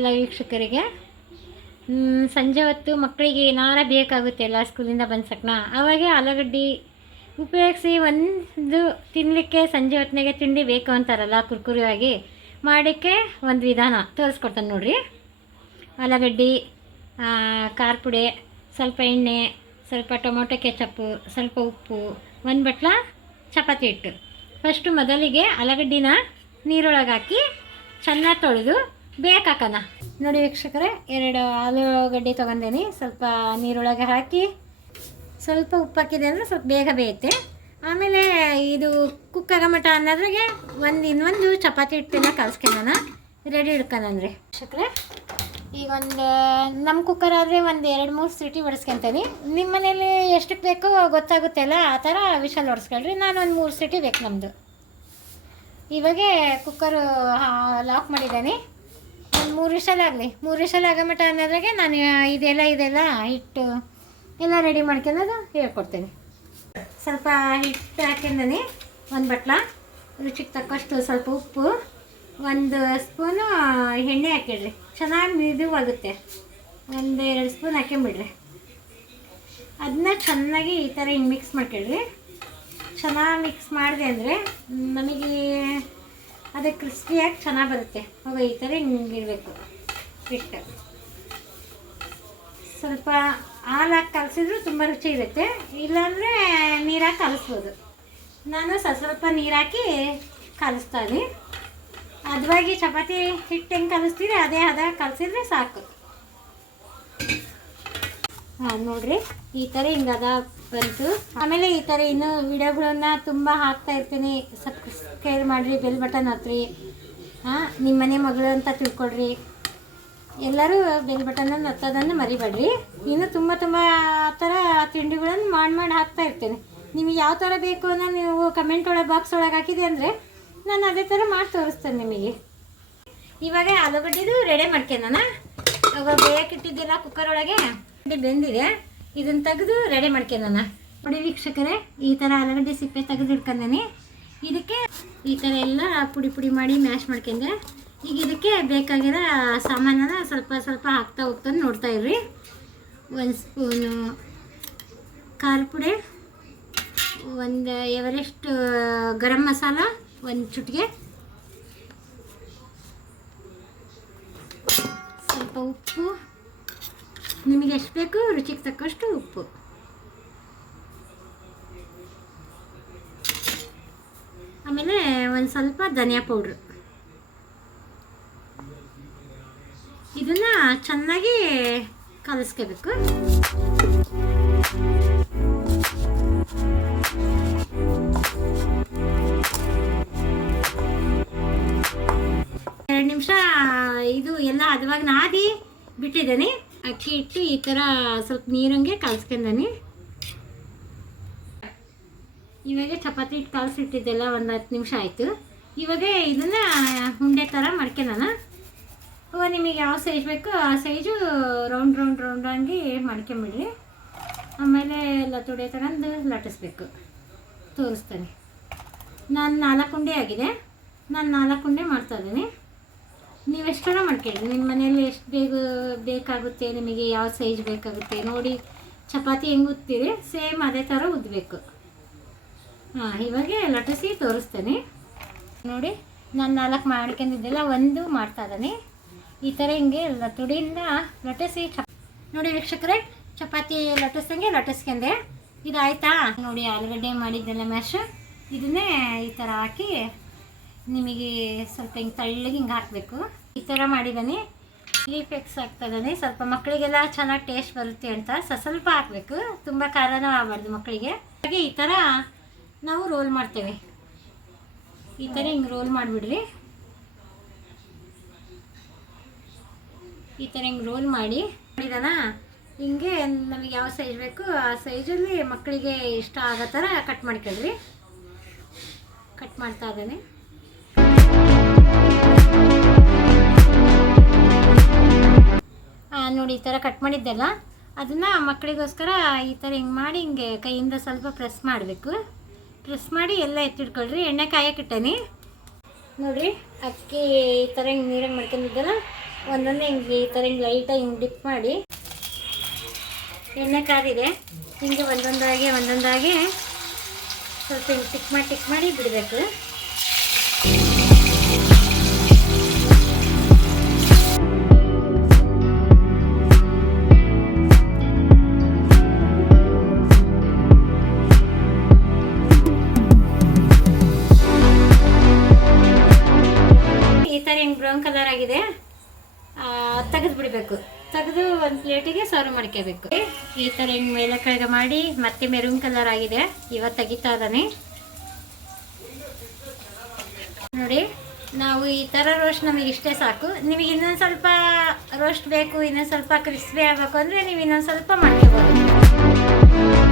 ಎಲ್ಲ ವೀಕ್ಷಕರಿಗೆ. ಸಂಜೆ ಹೊತ್ತು ಮಕ್ಕಳಿಗೆ ಏನಾರ ಬೇಕಾಗುತ್ತೆ ಎಲ್ಲ ಸ್ಕೂಲಿಂದ ಬಂದ ತಕ್ಷಣ, ಅವಾಗೆ ಆಲೂಗಡ್ಡೆ ಉಪಯೋಗಿಸಿ ಒಂದು ತಿನ್ನಲಿಕ್ಕೆ ಸಂಜೆ ಹೊತ್ತಿನಾಗೆ ತಿಂಡಿ ಬೇಕು ಅಂತಾರಲ್ಲ, ಕುರ್ಕುರಿಯಾಗಿ ಮಾಡೋಕ್ಕೆ ಒಂದು ವಿಧಾನ ತೋರಿಸ್ಕೊಡ್ತಾನೆ ನೋಡಿರಿ. ಆಲೂಗಡ್ಡೆ, ಖಾರ ಪುಡಿ, ಸ್ವಲ್ಪ ಎಣ್ಣೆ, ಸ್ವಲ್ಪ ಟೊಮೊಟೊ ಕೆಚಪ್ಪು, ಸ್ವಲ್ಪ ಉಪ್ಪು, ಒಂದು ಬಟ್ಲ ಚಪಾತಿ ಹಿಟ್ಟು. ಫಸ್ಟು ಮೊದಲಿಗೆ ಆಲೂಗಡ್ಡಿನ ನೀರೊಳಗೆ ಹಾಕಿ ಚೆನ್ನಾಗಿ ತೊಳೆದು ಬೇಕಾಕನ. ನೋಡಿ ವೀಕ್ಷಕರೇ, 2 ಆಲೂಗಡ್ಡೆ ತೊಗೊಂಡೇನಿ. ಸ್ವಲ್ಪ ನೀರೊಳಗೆ ಹಾಕಿ ಸ್ವಲ್ಪ ಉಪ್ಪು ಹಾಕಿದೆ ಅಂದರೆ ಸ್ವಲ್ಪ ಬೇಗ ಬೇಯುತ್ತೆ. ಆಮೇಲೆ ಇದು ಕುಕ್ಕಾಗ ಮಟ ಅನ್ನೋದ್ರಾಗೆ ಇನ್ನೊಂದು ಚಪಾತಿ ಹಿಟ್ಟನ್ನ ಕಲಿಸ್ಕೊಂಡನ ರೆಡಿ ಇಡ್ಕೊಂಡ್ರೆ ವೀಕ್ಷಕರೇ. ಈಗ ನಮ್ಮ ಕುಕ್ಕರ್ ಆದರೆ 2-3 ಸೀಟಿ ಹೊಡೆಸ್ಕೊಂತೀನಿ. ನಿಮ್ಮ ಮನೇಲಿ ಎಷ್ಟಕ್ಕೆ ಬೇಕೋ ಗೊತ್ತಾಗುತ್ತೆಲ್ಲ, ಆ ಥರ ವಿಷಲ್ ಹೊಡೆಸ್ಕೊಳ್ರಿ. ನಾನು 3 ಸೀಟಿ ಬೇಕು ನಮ್ಮದು. ಇವಾಗೆ ಕುಕ್ಕರು ಲಾಕ್ ಮಾಡಿದ್ದೀನಿ. 3 ವಿಷಲ್ ಆಗಲಿ. 3 ವಿಷಲ್ ಆಗೋ ಮಟ ಅನ್ನೋದ್ರಾಗೆ ನಾನು ಇದೆಲ್ಲ ಹಿಟ್ಟು ಎಲ್ಲ ರೆಡಿ ಮಾಡ್ಕೊಳ್ಳೋದು ಹೇಳ್ಕೊಡ್ತೀನಿ. ಸ್ವಲ್ಪ ಹಿಟ್ಟು ಹಾಕಿದ್ದೀನಿ, 1 ಬಟ್ಲ, ರುಚಿಗೆ ತಕ್ಕಷ್ಟು ಸ್ವಲ್ಪ ಉಪ್ಪು, 1 ಸ್ಪೂನು ಎಣ್ಣೆ ಹಾಕಿಡ್ರಿ. ಚೆನ್ನಾಗಿ ಮಿದುವಾಗುತ್ತೆ. 1-2 ಸ್ಪೂನ್ ಹಾಕೊಂಬಿಡ್ರಿ. ಅದನ್ನ ಚೆನ್ನಾಗಿ ಈ ಥರ ಹಿಂಗೆ ಮಿಕ್ಸ್ ಮಾಡ್ಕೊಳ್ರಿ. ಚೆನ್ನಾಗಿ ಮಿಕ್ಸ್ ಮಾಡಿದೆ ಅಂದರೆ ನಮಗೆ ಅದು ಕ್ರಿಸ್ಪಿಯಾಗಿ ಚೆನ್ನಾಗಿ ಬರುತ್ತೆ. ಅವಾಗ ಈ ಥರ ಹಿಂಗಿರಬೇಕು ಹಿಟ್ಟು. ಸ್ವಲ್ಪ ಹಾಲಾಕಿ ಕಲಸಿದ್ರು ತುಂಬ ರುಚಿ ಇರುತ್ತೆ. ಇಲ್ಲಾಂದರೆ ನೀರಾಕಿ ಕಲಿಸ್ಬೋದು. ನಾನು ಸ್ವಲ್ಪ ನೀರಾಕಿ ಕಲಿಸ್ತಾನೆ. ಹದವಾಗಿ ಚಪಾತಿ ಹಿಟ್ಟು ಹೆಂಗೆ ಕಲಿಸ್ತೀರಿ ಅದೇ ಹದ ಕಲಸಿದ್ರೆ ಸಾಕು. ನೋಡಿರಿ, ಈ ಥರ ಹಿಂಗೆ ಅದ ಬಂತು. ಆಮೇಲೆ ಈ ಥರ ಇನ್ನೂ ವಿಡಿಯೋಗಳನ್ನ ತುಂಬ ಹಾಕ್ತಾ ಇರ್ತೀನಿ. ಸಬ್ಸ್ಕ್ರೈಬ್ ಮಾಡಿರಿ, ಬೆಲ್ ಬಟನ್ ಹತ್ತಿರಿ. ನಿಮ್ಮ ಮನೆ ಮಗಳು ಅಂತ ತಿಳ್ಕೊಳ್ರಿ. ಎಲ್ಲರೂ ಬೆಲ್ ಬಟನನ್ನು ಹತ್ತೋದನ್ನು ಮರಿಬೇಡ್ರಿ. ಇನ್ನೂ ತುಂಬ ಆ ಥರ ತಿಂಡಿಗಳನ್ನು ಮಾಡಿ ಹಾಕ್ತಾ ಇರ್ತೀನಿ. ನಿಮಗೆ ಯಾವ ಥರ ಬೇಕು ಅನ್ನೋ ನೀವು ಕಮೆಂಟ್ ಬಾಕ್ಸ್ ಒಳಗೆ ಹಾಕಿದೆ ಅಂದರೆ ನಾನು ಅದೇ ಥರ ಮಾಡಿ ತೋರಿಸ್ತೇನೆ ನಿಮಗೆ. ಇವಾಗ ಆಲೂಗಡ್ಡೆದು ರೆಡಿ ಮಾಡ್ಕೊಂಡಾನ. ಅವಾಗ ಬೇಯಕ್ಕಿಟ್ಟಿದ್ದಿಲ್ಲ ಕುಕ್ಕರ್ ಒಳಗೆ ಬೆಂದಿದೆ. ಇದನ್ನು ತೆಗೆದು ರೆಡಿ ಮಾಡ್ಕೊಂಡಾನ. ನೋಡಿ ವೀಕ್ಷಕರೇ, ಈ ಥರ ಆಲೂಗಡ್ಡೆ ಸಿಪ್ಪೆ ತೆಗೆದು ಇಟ್ಕೊಂಡೇನಿ. ಇದಕ್ಕೆ ಈ ಥರ ಎಲ್ಲ ಪುಡಿ ಮಾಡಿ ಮ್ಯಾಶ್ ಮಾಡ್ಕೊಂಡೆ. ಈಗ ಇದಕ್ಕೆ ಬೇಕಾಗಿರೋ ಸಾಮಾನನ್ನ ಸ್ವಲ್ಪ ಹಾಕ್ತಾ ಹೋಗ್ತಾನೆ ನೋಡ್ತಾ ಇರ್ರಿ. 1 ಸ್ಪೂನು ಖಾರ ಪುಡಿ, 1 ಎವರೆಸ್ಟ್ ಗರಂ ಮಸಾಲ, 1 ಚುಟಿಗೆ, ಸ್ವಲ್ಪ ಉಪ್ಪು, ನಿಮಗೆ ಎಷ್ಟು ಬೇಕು ರುಚಿಗೆ ತಕ್ಕಷ್ಟು ಉಪ್ಪು, ಆಮೇಲೆ 1 ಸ್ವಲ್ಪ ಧನಿಯಾ ಪೌಡ್ರು. ಇದನ್ನು ಚೆನ್ನಾಗಿ ಕಲಿಸ್ಕೋಬೇಕು. ನಿಮಿಷ ಇದು ಎಲ್ಲ ಹದವಾಗಿ ನಾದಿ ಬಿಟ್ಟಿದ್ದೀನಿ. ಅಕ್ಕಿ ಹಿಟ್ಟು ಈ ಥರ ಸ್ವಲ್ಪ ನೀರಂಗೆ ಕಲಿಸ್ಕೊಂಡೀನಿ. ಇವಾಗ ಚಪಾತಿ ಹಿಟ್ಟು ಕಲಸಿಟ್ಟಿದ್ದೆಲ್ಲ 10 ನಿಮಿಷ ಆಯಿತು. ಇವಾಗ ಇದನ್ನು ಉಂಡೆ ಥರ ಮಾಡ್ಕೊಂಡಾನ. ನಿಮಗೆ ಯಾವ ಸೈಜ್ ಬೇಕೋ ಆ ಸೈಜು ರೌಂಡ್ ಆಗಿ ಮಾಡ್ಕೊಂಬಿಡ್ರಿ. ಆಮೇಲೆ ಲತುಡೆ ತಗೊಂಡು ಲಟ್ಟಿಸ್ಬೇಕು. ತೋರಿಸ್ತಾನೆ. ನಾನು 4 ಉಂಡೆ ಆಗಿದೆ. ನಾನು 4 ಉಂಡೆ ಮಾಡ್ತಾಯಿದ್ದೀನಿ. ನೀವು ಎಷ್ಟರ ಮಾಡ್ಕೊಳ್ಳಿ. ನಿಮ್ಮ ಮನೆಯಲ್ಲಿ ಎಷ್ಟು ಬೇಕಾಗುತ್ತೆ, ನಿಮಗೆ ಯಾವ ಸೈಜ್ ಬೇಕಾಗುತ್ತೆ ನೋಡಿ. ಚಪಾತಿ ಹೆಂಗೆ ಉತ್ತೀರಿ ಸೇಮ್ ಅದೇ ಥರ ಉದ್ದಬೇಕು. ಇವಾಗ ಲಟ್ಟಿಸಿ ತೋರಿಸ್ತೇನೆ ನೋಡಿ. ನಾನು 4 ಮಾಡ್ಕೊಂಡಿದ್ದೆಲ್ಲ 1 ಮಾಡ್ತಾ ಇದ್ದೀನಿ. ಈ ಥರ ಹಿಂಗೆ ತುಡಿಯಿಂದ ಲಟ್ಟಿಸಿ ನೋಡಿ ವೀಕ್ಷಕರೇ, ಚಪಾತಿ ಲಟ್ಟಿಸ್ಕೊಂಡೆ. ಇದಾಯ್ತಾ ನೋಡಿ. ಆಲೂಗಡ್ಡೆ ಮಾಡಿದ್ದೆಲ್ಲ ಮ್ಯಾಶ್ ಇದನ್ನೇ ಈ ಥರ ಹಾಕಿ ನಿಮಗೆ ಸ್ವಲ್ಪ ಹಿಂಗೆ ತಳ್ಳಗೆ ಹಿಂಗೆ ಹಾಕಬೇಕು. ಈ ಥರ ಮಾಡಿದ್ದಾನೆ. ಚಿಲ್ಲಿ ಫ್ಲೇಕ್ಸ್ ಹಾಕ್ತಾಯಿದ್ದಾನೆ. ಸ್ವಲ್ಪ ಮಕ್ಕಳಿಗೆಲ್ಲ ಚೆನ್ನಾಗಿ ಟೇಸ್ಟ್ ಬರುತ್ತೆ ಅಂತ ಸ್ವಲ್ಪ ಹಾಕಬೇಕು. ತುಂಬ ಖಾರನೂ ಆಗಬಾರ್ದು ಮಕ್ಕಳಿಗೆ. ಹಾಗೆ ಈ ಥರ ನಾವು ರೋಲ್ ಮಾಡ್ತೇವೆ. ಈ ಥರ ಹಿಂಗೆ ರೋಲ್ ಮಾಡಿಬಿಡ್ರಿ. ಈ ಥರ ಹಿಂಗೆ ರೋಲ್ ಮಾಡಿದಾನ. ಹಿಂಗೆ ನಮಗೆ ಯಾವ ಸೈಜ್ ಬೇಕು ಆ ಸೈಜಲ್ಲಿ ಮಕ್ಕಳಿಗೆ ಇಷ್ಟ ಆಗೋ ಥರ ಕಟ್ ಮಾಡ್ಕೊಳ್ರಿ. ಕಟ್ ಮಾಡ್ತಾ ಇದ್ದಾನೆ. ನೋಡಿ ಈ ಥರ ಕಟ್ ಮಾಡಿದ್ದೆಲ್ಲ ಅದನ್ನು ಮಕ್ಕಳಿಗೋಸ್ಕರ ಈ ಥರ ಹಿಂಗೆ ಮಾಡಿ ಹಿಂಗೆ ಕೈಯಿಂದ ಸ್ವಲ್ಪ ಪ್ರೆಸ್ ಮಾಡಬೇಕು. ಪ್ರೆಸ್ ಮಾಡಿ ಎಲ್ಲ ಎತ್ತಿಟ್ಕೊಳ್ರಿ. ಎಣ್ಣೆ ಕಾಯಕ್ಕಿಟ್ಟೇನಿ ನೋಡಿರಿ. ಅಕ್ಕಿ ಈ ಥರ ಹಿಂಗೆ ನೀರಾಗಿ ಮಾಡ್ಕೊಂಡಿದ್ದೆಲ್ಲ ಒಂದೊಂದೇ ಹಿಂಗೆ ಈ ಥರ ಹಿಂಗೆ ಲೈಟಾಗಿ ಹಿಂಗೆ ಡಿಪ್ ಮಾಡಿ, ಎಣ್ಣೆ ಕಾದಿದೆ, ಹಿಂಗೆ ಒಂದೊಂದಾಗಿ ಸ್ವಲ್ಪ ಹಿಂಗೆ ಟಿಕ್ ಮಾಡಿ ಬಿಡಬೇಕು. ಈ ಥರ ಹಿಂಗೆ ಬ್ರೌನ್ ಕಲರ್ ಆಗಿದೆ, ತೆಗೆದು ಬಿಡಬೇಕು. ತೆಗೆದು ಒಂದು ಪ್ಲೇಟಿಗೆ ಸರ್ವ್ ಮಾಡ್ಕೋಬೇಕು. ಈ ಥರ ಹಿಂಗೆ ಮೇಲೆ ಕೆಳಗೆ ಮಾಡಿ ಮತ್ತೆ ಮೆರೂನ್ ಕಲರ್ ಆಗಿದೆ, ಇವಾಗ ತೆಗಿತಾ ಇದ್ದಾನೆ ನೋಡಿ. ನಾವು ಈ ಥರ ರೋಸ್ಟ್ ನಮಗೆ ಇಷ್ಟೇ ಸಾಕು. ನಿಮಗೆ ಇನ್ನೊಂದು ಸ್ವಲ್ಪ ರೋಸ್ಟ್ ಬೇಕು, ಇನ್ನೊಂದು ಸ್ವಲ್ಪ ಕ್ರಿಸ್ಪಿ ಆಗಬೇಕು ಅಂದರೆ ನೀವು ಇನ್ನೊಂದು ಸ್ವಲ್ಪ ಮಾಡ್ಕೋಬೋದು.